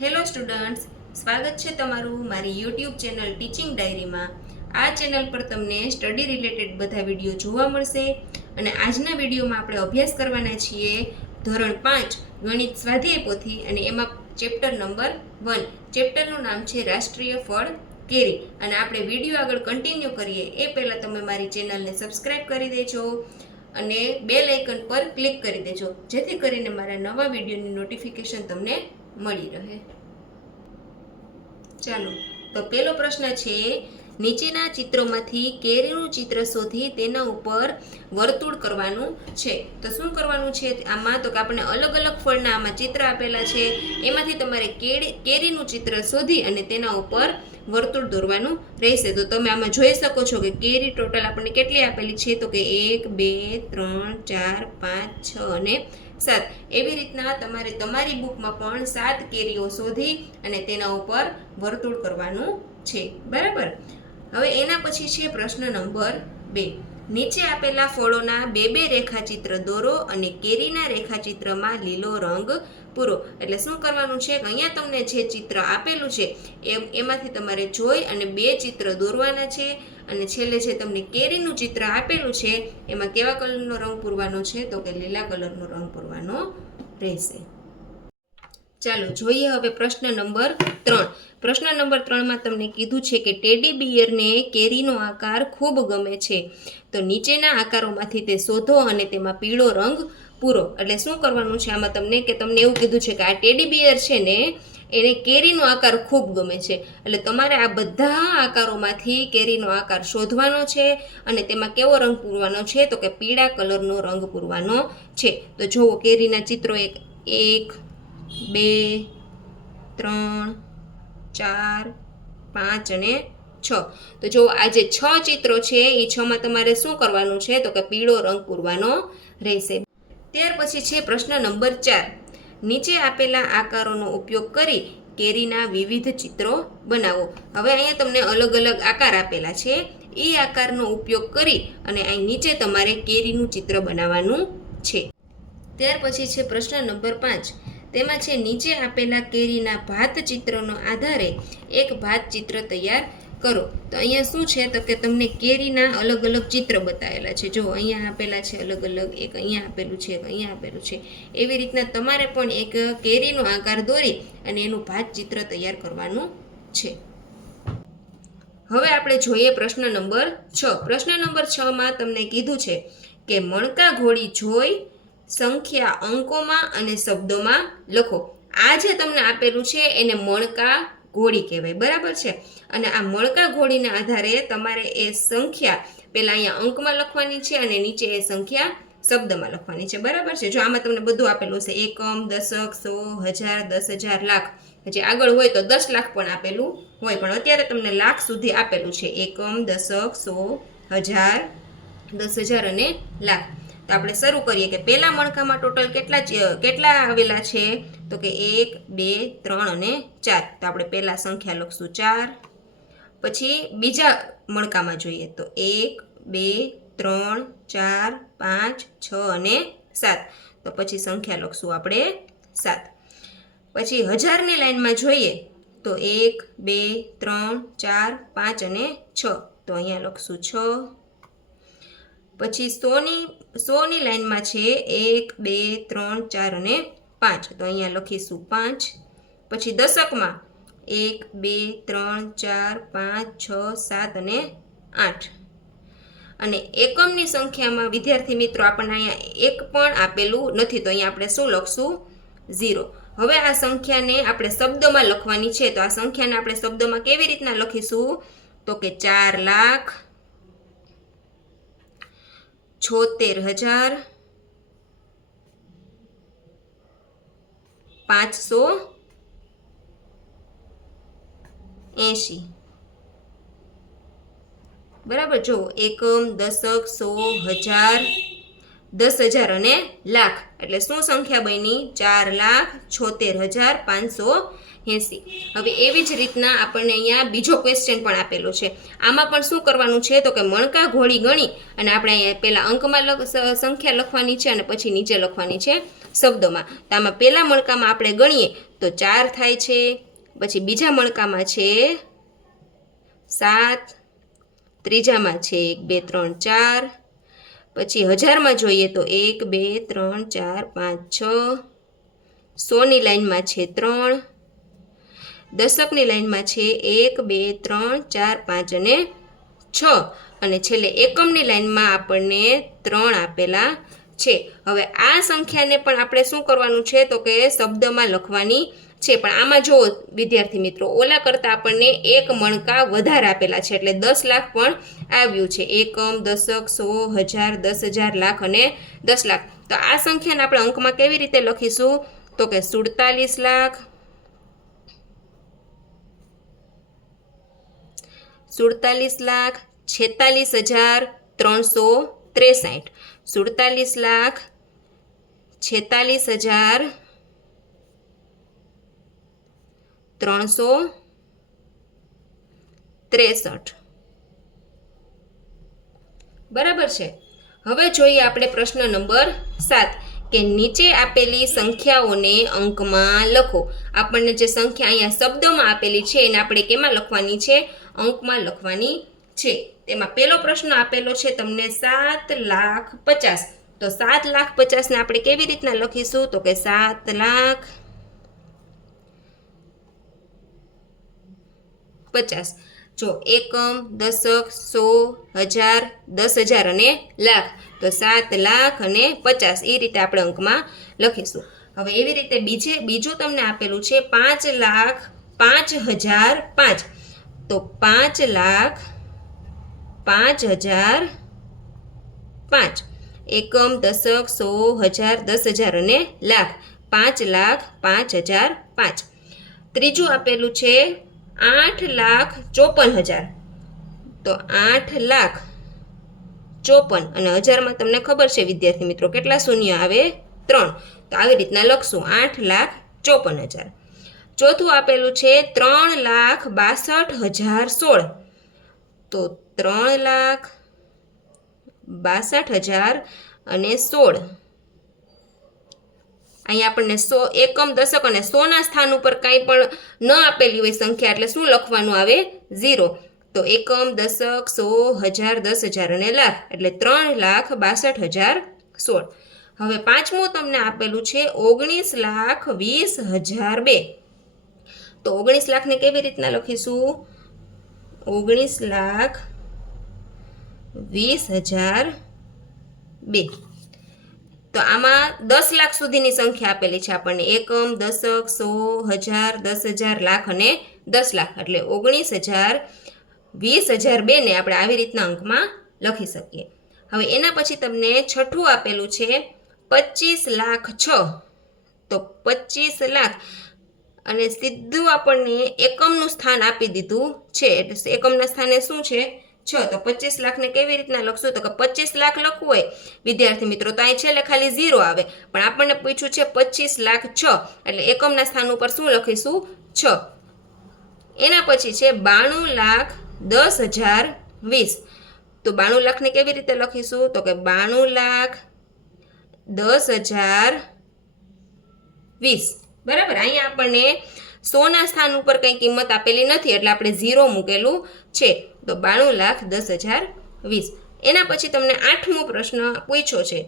Hello students, સ્વાગત છે તમારું મારી યુટ્યુબ ચેનલ ટીચિંગ ડાયરીમાં। આ ચેનલ પર તમને સ્ટડી રિલેટેડ બધા વિડીયો જોવા મળશે અને આજના વિડીયોમાં આપણે અભ્યાસ કરવાના છીએ ધોરણ 5 ગણિત સ્વાધ્યાય પોથી અને એમાં ચેપ્ટર નંબર 1। ચેપ્ટરનું નામ છે રાષ્ટ્રીય ફળ કેરી। અને આપણે વિડીયો આગળ કન્ટિન્યુ કરીએ એ પહેલાં તમે મારી ચેનલને સબસ્ક્રાઈબ કરી દેજો અને બેલ આઇકન પર ક્લિક કરી દેજો, જેથી કરીને મારા નવા વિડીયોની નોટિફિકેશન તમને મળી રહે। ચાલો, તો પહેલો પ્રશ્ન છે, નીચેના ચિત્રોમાંથી કેરીનું ચિત્ર શોધી તેના ઉપર વર્તુળ કરવાનું છે। તો શું કરવાનું છે આમાં? તો કે આપણને અલગ અલગ ફળના આમાં ચિત્ર આપેલા છે, એમાંથી તમારે કેરીનું ચિત્ર શોધી અને તેના ઉપર વર્તુળ દોરવાનું રહેશે। તો તમે આમાં જોઈ શકો છો કે કેરી ટોટલ આપણને કેટલી આપેલી છે, તો કે 1 2 3 4 5 6 અને 7। એવી રીતના તમારે તમારી બુકમાં પણ 7 કેરીઓ શોધી અને તેના ઉપર વર્તુળ કરવાનું છે, બરાબર। હવે એના પછી છે પ્રશ્ન નંબર 2। નીચે આપેલા ફળોના બે રેખાચિત્ર દોરો અને કેરીના રેખાચિત્રમાં લીલો રંગ પૂરો। એટલે શું કરવાનું છે કે અહીંયા તમને જે ચિત્ર આપેલું છે એમાંથી તમારે જોઈ અને 2 ચિત્ર દોરવાના છે અને છેલ્લે જે તમને કેરીનું ચિત્ર આપેલું છે એમાં કેવા કલરનો રંગ પૂરવાનો છે, તો કે લીલા કલરનો રંગ પૂરવાનો રહેશે। ચાલો જોઈએ હવે પ્રશ્ન નંબર 3। પ્રશ્ન નંબર 3માં તમને કીધું છે કે ટેડી બિયરને કેરીનો આકાર ખૂબ ગમે છે, તો નીચેના આકારોમાંથી તે શોધો અને તેમાં પીળો રંગ પૂરો। એટલે શું કરવાનું છે આમાં તમને એવું કીધું છે કે આ ટેડી બિયર છે ને એને કેરીનો આકાર ખૂબ ગમે છે, એટલે તમારે આ બધા આકારોમાંથી કેરીનો આકાર શોધવાનો છે અને તેમાં કેવો રંગ પૂરવાનો છે, તો કે પીળા કલરનો રંગ પૂરવાનો છે। તો જુઓ કેરીના ચિત્રો 1 2 3 4 5 અને 6। તો જો આ જે 6 ચિત્રો છે એ 6માં તમારે શું કરવાનું છે, તો કે પીળો રંગ પૂરવાનો રહેશે। ત્યાર પછી છે પ્રશ્ન નંબર 4। નીચે આપેલા આકારોનો ઉપયોગ કરી કેરીના વિવિધ ચિત્રો બનાવો। હવે અહીંયા તમને અલગ અલગ આકાર આપેલા છે, એ આકારનો ઉપયોગ કરી અને અહીં નીચે તમારે કેરીનું ચિત્ર બનાવવાનું છે। ત્યાર પછી છે પ્રશ્ન નંબર 5। તેમાં છે નીચે આપેલા કેરીના ભાત ચિત્રનો આધારે એક ભાત ચિત્ર તૈયાર કરો। તો અહીંયા શું છે, તો કે તમને કેરીના અલગ અલગ ચિત્ર બતાવેલા છે। જો અહીંયા આપેલા છે અલગ અલગ, એક અહીંયા આપેલું છે, એક અહીંયા આપેલું છે। એવી રીતના તમારે પણ એક કેરીનો આકાર દોરી અને એનું ભાત ચિત્ર તૈયાર કરવાનું છે। હવે આપણે જોઈએ પ્રશ્ન નંબર 6। પ્રશ્ન નંબર 6માં તમને કીધું છે કે મણકા ઘોડી જોઈ સંખ્યા અંકોમાં અને શબ્દોમાં લખો। આ જે તમને આપેલું છે એને મણકા ઘોડી કહેવાય, બરાબર છે। અને આ મણકા ઘોડીના આધારે તમારે એ સંખ્યા પહેલા અહીંયા અંકમાં લખવાની છે અને નીચે એ સંખ્યા શબ્દમાં લખવાની છે, બરાબર છે। જો આમાં તમને બધું આપેલું છે, એકમ, દશક, 100, 1000, 10,000, લાખ। જે આગળ હોય તો 10 લાખ પણ આપેલું હોય, પણ અત્યારે તમને લાખ સુધી આપેલું છે, એકમ, દશક, 100, 1000, 10,000 અને લાખ। તો આપણે શરૂ કરીએ કે પહેલા મણકામાં ટોટલ કેટલા આવેલા છે, તો કે 1 2 3 અને 4। તો આપણે પહેલા સંખ્યા લખશું 4। પછી બીજા મણકામાં જોઈએ તો 1 2 3 4 5 6 અને 7। તો પછી સંખ્યા લખશું આપણે 7। પછી 1000ની લાઈનમાં જોઈએ તો 1 2 3 4 5 અને 6। તો અહીંયા લખશું 6। પછી 100ની લાઈનમાં છે 1 2 3 4 અને 5। તો અહીંયા લખીશું 5। પછી દશકમાં 1 2 3 4 5 6 7 અને 8। અને એકમની સંખ્યામાં વિદ્યાર્થી મિત્રો આપણને અહીંયા એક પણ આપેલું નથી, તો અહીંયા આપણે શું લખશું, 0। હવે આ સંખ્યાને આપણે શબ્દમાં લખવાની છે, તો આ સંખ્યાને આપણે શબ્દમાં કેવી રીતના લખીશું, તો કે 4,76,580, બરાબર। જો એકમ, દશક, 100, 1000, 10,000 અને લાખ, એટલે શું સંખ્યા બની, 4,76,580। હવે એવી જ રીતના આપણને અહીંયા બીજો ક્વેશ્ચન પણ આપેલો છે। આમાં પણ શું કરવાનું છે, તો કે મણકા ઘોડી ગણી અને આપણે અહીંયા પહેલા અંકમાં સંખ્યા લખવાની છે અને પછી નીચે લખવાની છે શબ્દોમાં। તો આમાં પહેલા મણકામાં આપણે ગણીએ તો 4 થાય છે. પછી બીજા મણકામાં છે 7, ત્રીજામાં છે 1 2 3 4, પછી હજારમાં જોઈએ તો 1 2 3 4 5 6, 100ની લાઈનમાં છે 3, દશકની લાઈનમાં છે 1 2 3 4 5 અને 6, અને છેલ્લે એકમની લાઈનમાં આપણને 3 આપેલા છે. હવે આ સંખ્યાને પણ આપણે શું કરવાનું છે તો કે શબ્દમાં લખવાની છે. પણ આમાં જો વિદ્યાર્થી મિત્રો ઓલા કરતાં આપણને એક મણકા વધારે આપેલા છે, એટલે 10 લાખ પણ આવ્યું છે. એકમ, દશક, 100, 1000, 10,000, લાખ અને 10 લાખ. તો આ સંખ્યાને આપણે અંકમાં કેવી રીતે લખીશું તો કે 47 લાખ, 47 લાખ 46,363, 47 લાખ 46,363. બરાબર છે. હવે જોઈએ આપણે પ્રશ્ન નંબર 7 કે નીચે આપેલી સંખ્યાઓને અંકમાં લખો. આપણને જે સંખ્યા અહીંયા શબ્દમાં આપેલી છે એને આપણે કેમાં લખવાની છે? અંકમાં લખવાની છે. તેમાં પહેલો પ્રશ્ન આપેલો છે તમને 7,50,000. તો 7,50,000 ને આપણે કેવી રીતના લખીશું તો કે 7,50,000. જો એકમ, દશક, 100, 1000, 10,000 અને લાખ. તો 7 લાખ અને 50 એ રીતે આપણે અંકમાં લખીશું. હવે એવી રીતે બીજું તમને આપેલું છે 5,05,005. તો 5,05,005. એકમ, દશક, 100, 1000, 10,000 અને લાખ. 5,05,005. ત્રીજું આપેલું છે 8,54,000. તો 8,54,000 અને હજારમાં તમને ખબર છે વિદ્યાર્થી મિત્રો કેટલા શૂન્ય આવે? 3. તો આવી રીતના લખશું 8,54,000. ચોથું આપેલું છે 3,62,016. તો 3,62,016 અને 16. અહીંયા આપણને 100 એકમ, દશક અને 100ના સ્થાન ઉપર કંઈ પણ ન આપેલી હોય સંખ્યા એટલે શું લખવાનું આવે? 0. તો એકમ, દશક, 100, 1000, 10,000 અને લાખ એટલે 3,62,016. હવે પાંચમું તમને આપેલું છે 19,20,002. તો 19 લાખને કેવી રીતના લખીશું? 19,20,002. તો આમાં 10 લાખ સુધીની સંખ્યા આપેલી છે આપણને. એકમ, દશક, 100, 1000, 10,000, લાખ અને 10 લાખ એટલે 19,20,002 ને આપણે આવી રીતના અંકમાં લખી શકીએ. હવે એના પછી તમને છઠ્ઠું આપેલું છે 25,06,000. તો 25 લાખ અને સીધું આપણને એકમનું સ્થાન આપી દીધું છે. એટલે એકમના સ્થાને શું છે? 6. તો 25 લાખને કેવી રીતના લખશું તો કે 25 લાખ લખવું હોય વિદ્યાર્થી મિત્રો તો અહીં છેલ્લે ખાલી 0 આવે, પણ આપણને પૂછ્યું છે 25,06,000 એટલે એકમના સ્થાન ઉપર શું લખીશું? 6. એના પછી છે 92,10,020. તો 92 લાખને કેવી રીતે લખીશું તો કે 92,10,020. બરાબર. અહીંયા આપણને 100ના સ્થાન ઉપર કંઈ કિંમત આપેલી નથી એટલે આપણે 0 મૂકેલું છે. તો 92,10,020. એના પછી તમને 8મો પ્રશ્ન પૂછ્યો છે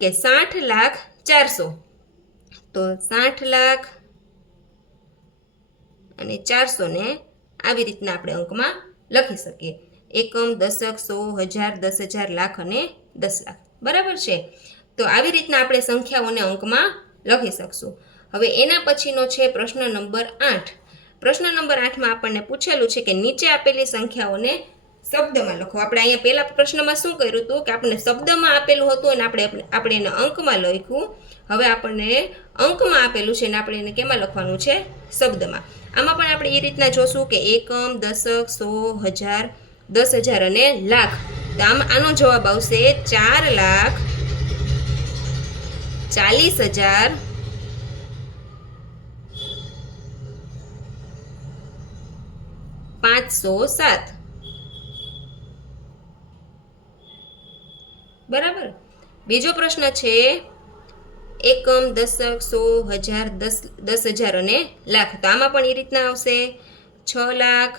કે 60,04,000. તો 60,00,000 અને 400 ને આવી રીતના આપણે અંકમાં લખી શકીએ. એકમ, દશક, 100, 1000, 10,000, લાખ અને 10 લાખ. બરાબર છે. તો આવી રીતના આપણે સંખ્યાઓને અંકમાં લખી શકશું. હવે એના પછીનો છે પ્રશ્ન નંબર 8. પ્રશ્ન નંબર 8માં આપણને પૂછેલું છે કે નીચે આપેલી સંખ્યાઓને શબ્દમાં લખો. આપણે અહીંયા પહેલા પ્રશ્નમાં શું કર્યું હતું કે આપણે શબ્દમાં આપેલું હતું અને આપણે એને અંકમાં લખ્યું. હવે આપણને અંકમાં આપેલું છે અને આપણે એને કેમાં લખવાનું છે? શબ્દમાં. આમાં પણ આપણે એ રીતના જોશું કે એકમ, દશક, 100, 1000, 10,000 અને લાખ. તો આનો જવાબ આવશે 4,40,507. બરાબર. બીજો પ્રશ્ન છે એકમ, દશક, 100, 1000, 10,000 અને લાખ. તો આમાં પણ એ રીતના આવશે 6,00,000,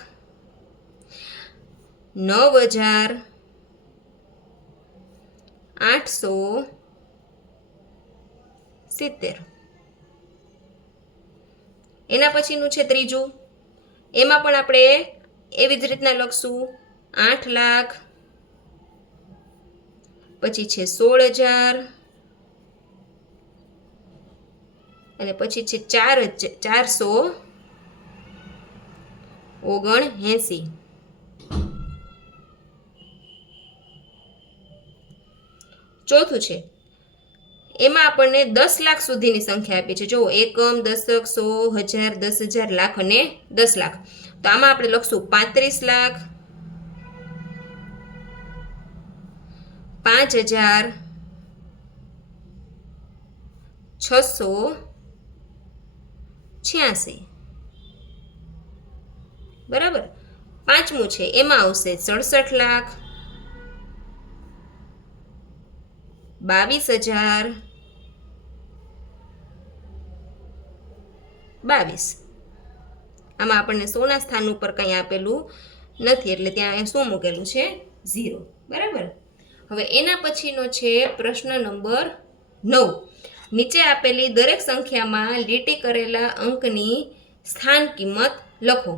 9,870. એના પછીનું છે ત્રીજું. એમાં પણ આપણે એવી જ રીતના લખશું 8,00,000, પછી છે 16,000 અને પછી છે 4,479. ચોથું છે એમાં આપણને 10,00,000 સુધીની સંખ્યા આપી છે. જો એકમ, દશક, 100, 1000, 10,000, લાખ અને 10,00,000. તો આમાં આપણે લખશું 35,00,000, 5,686. બરાબર. પાંચમું છે એમાં આવશે 67,00,000, 22,022. આમાં આપણને સોના સ્થાન ઉપર કંઈ આપેલું નથી એટલે ત્યાં શું મૂકેલું છે? 0. બરાબર. હવે એના પછીનો છે પ્રશ્ન નંબર 9. નીચે આપેલી દરેક સંખ્યામાં લીટી કરેલા અંકની સ્થાન કિંમત લખો.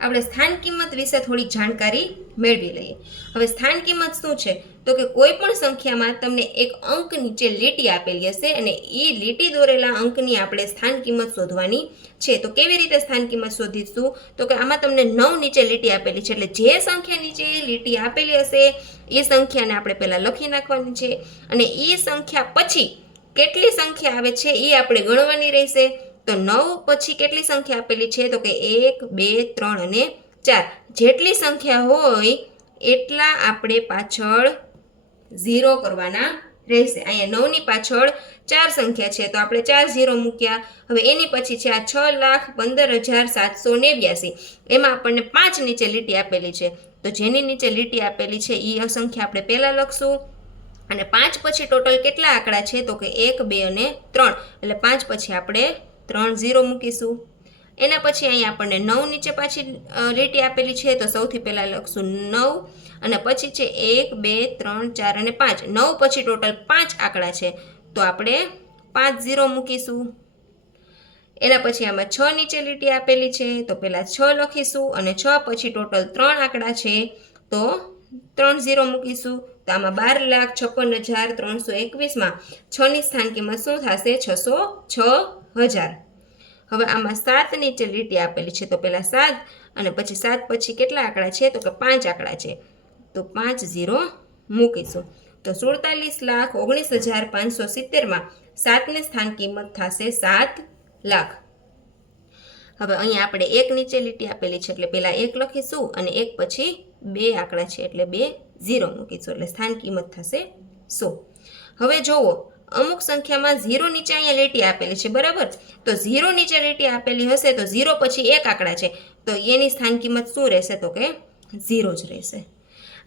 આપણે સ્થાન કિંમત વિશે થોડીક જાણકારી મેળવી લઈએ. હવે સ્થાન કિંમત શું છે? તો કે કોઈ પણ સંખ્યામાં તમને એક અંક નીચે લીટી આપેલી હશે અને એ લીટી દોરેલા અંકની આપણે સ્થાન કિંમત શોધવાની છે. તો કેવી રીતે સ્થાન કિંમત શોધીશું? તો કે આમાં તમને 9 નીચે લીટી આપેલી છે એટલે જે સંખ્યા નીચે લીટી આપેલી હશે એ સંખ્યાને આપણે પહેલાં લખી નાખવાની છે અને એ સંખ્યા પછી કેટલી સંખ્યા આવે છે એ આપણે ગણવાની રહેશે. તો 9 પછી કેટલી સંખ્યા આપેલી છે? તો કે 1, 2, 3 અને 4. જેટલી સંખ્યા હોય એટલા આપણે પાછળ 0 કરવાના રહેશે. અહીંયા 9 ની પાછળ 4 સંખ્યા છે તો આપણે 4 0 મૂક્યા. હવે એની પછી છે આ 6,15,789. એમાં આપણને 5 નીચે લીટી આપેલી છે તો જેની નીચે લીટી આપેલી છે એ સંખ્યા આપણે પહેલાં લખશું અને 5 પછી ટોટલ કેટલા આંકડા છે? તો કે 1, 2 અને 3 એટલે 5 પછી આપણે 3 0 મૂકીશું. એના પછી અહીંયા આપણને 9 નીચે પાછી લીટી આપેલી છે તો સૌથી પહેલાં લખશું 9 અને પછી છે 1, 2, 3, 4 અને 5. 9 પછી ટોટલ 5 આંકડા છે તો આપણે 5 0 મૂકીશું. એના પછી આમાં 6 નીચે લીટી આપેલી છે તો પહેલાં 6 લખીશું અને 6 પછી ટોટલ 3 આંકડા છે તો 3 0 મૂકીશું. તો આમાં 12,56,321 6 ની સ્થાન કિંમત શું થશે? 606,000. હવે આમાં 7 નીચે લીટી આપેલી છે તો પહેલાં 7 અને પછી 7 પછી કેટલા આંકડા છે? તો કે 5 આંકડા છે તો 5 0 મૂકીશું. તો 47,19,570 7 ની સ્થાન કિંમત થશે 7,00,000. હવે અહીંયા આપણે 1 નીચે લીટી આપેલી છે એટલે પહેલાં 1 લખીશું અને 1 પછી 2 આંકડા છે એટલે 2 0 મૂકીશું એટલે સ્થાન કિંમત થશે 100. હવે જુઓ અમુક સંખ્યામાં 0 નીચે અહીંયા લીટી આપેલી છે બરાબર. તો 0 નીચે લીટી આપેલી હશે તો 0 પછી 1 આંકડા છે તો એની સ્થાન કિંમત શું રહેશે? તો કે 0 જ રહેશે.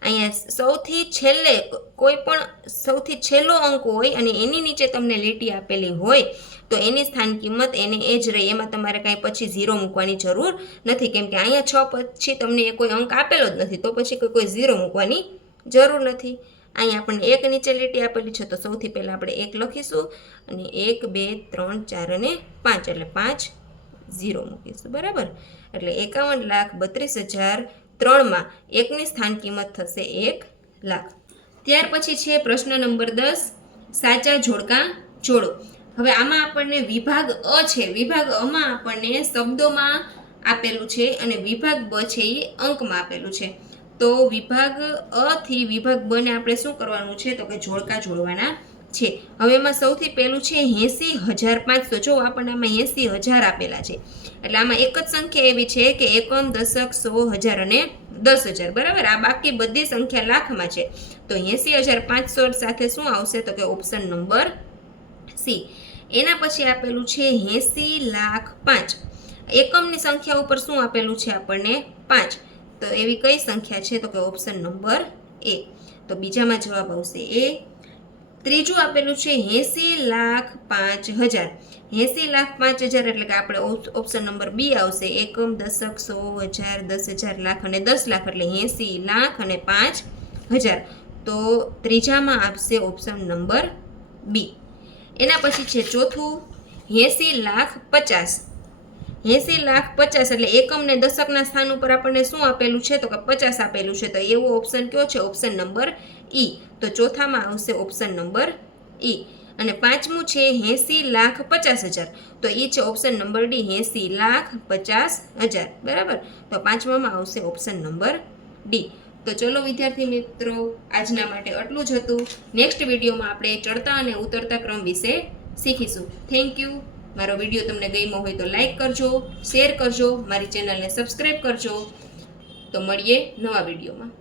અહીંયા સૌથી છેલ્લે કોઈ પણ સૌથી છેલ્લો અંક હોય અને એની નીચે તમને લીટી આપેલી હોય તો એની સ્થાન કિંમત એને એ જ રહે. એમાં તમારે કાંઈ પછી 0 મૂકવાની જરૂર નથી કેમ કે અહીંયા 6 પછી તમને કોઈ અંક આપેલો જ નથી તો પછી કોઈ 0 મૂકવાની જરૂર નથી. અહીંયા આપણને 1 નીચે લીટી આપેલી છે તો સૌથી પહેલાં આપણે 1 લખીશું અને 1, 2, 3, 4 અને 5 એટલે 5 0 મૂકીશું બરાબર. એટલે 51,32,003 1ની સ્થાન કિંમત થશે 1,00,000. ત્યાર પછી છે પ્રશ્ન નંબર 10. સાચા જોડકા જોડો. હવે આમાં આપણને વિભાગ અ છે. વિભાગ અમાં આપણને શબ્દોમાં આપેલું છે અને વિભાગ બ છે એ અંકમાં આપેલું છે. તો વિભાગ અ થી વિભાગ બ ને આપણે શું કરવાનું છે? તો કે જોડકા જોડવાના છે. હવે એમાં સૌથી પહેલું છે 80,500. જો આપણને આમાં 80,000 આપેલા છે એટલે આમાં એક જ સંખ્યા એવી છે કે એકમ, દશક, 100, 1000 અને 10,000 બરાબર. આ બાકી બધી સંખ્યા લાખમાં છે તો 80,500 સાથે શું આવશે? તો કે ઓપ્શન નંબર સી. એના પછી આપેલું છે 80,05,000. એકમની સંખ્યા ઉપર શું આપેલું છે આપણને? 5. તો એવી કઈ સંખ્યા છે? તો કે ઓપ્શન નંબર એ. તો બીજામાં જવાબ આવશે એ. ત્રીજું આપેલું છે 80,05,000. 80,05,000 એટલે કે આપણે ઓપ્શન નંબર બી આવશે. એકમ, દશક, 100, 1000, 10,000, લાખ અને 10 લાખ એટલે 80 લાખ અને 5,000. તો ત્રીજામાં આપશે ઓપ્શન નંબર બી. એના પછી છે ચોથું 80,50,000. 80,50,000 એટલે એકમ ને દશકના સ્થાન ઉપર આપણને શું આપેલું છે તો કે 50 આપેલું છે. તો એવો ઓપ્શન કયો છે? ઓપ્શન નંબર ઈ. તો ચોથામાં આવશે ઓપ્શન નંબર ઈ. અને પાંચમું છે 80,50,000. તો એ છે ઓપ્શન નંબર ડી, 80,50,000. બરાબર. તો પાંચમામાં આવશે ઓપ્શન નંબર ડી. તો ચલો વિદ્યાર્થી મિત્રો, આજના માટે આટલું જ હતું. નેક્સ્ટ વિડીયોમાં આપણે ચડતા અને ઉતરતા ક્રમ વિશે શીખીશું. Thank you. મારો વિડીયો તમને ગમ્યો હોય તો લાઈક કરજો, શેર કરજો, મારી ચેનલને સબસ્ક્રાઈબ કરજો. તો મળીએ નવા વિડીયોમાં.